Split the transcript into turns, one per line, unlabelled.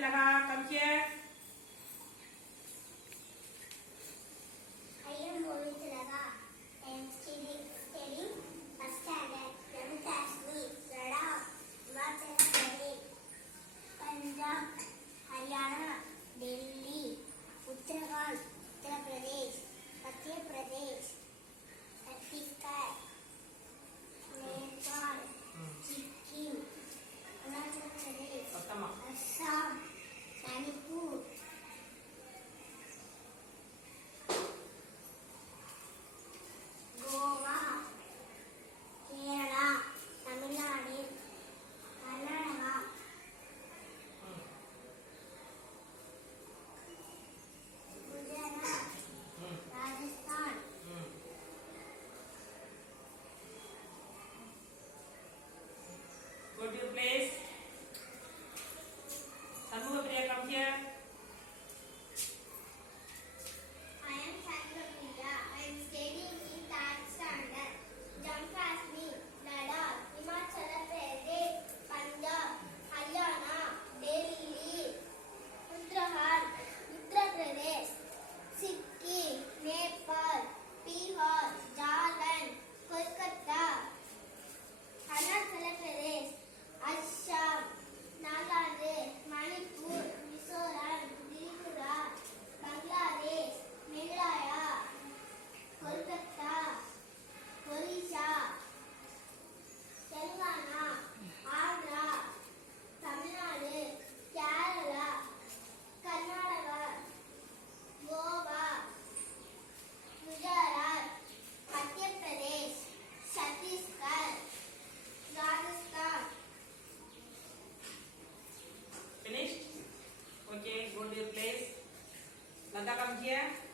来吧感谢。your place. Lada here.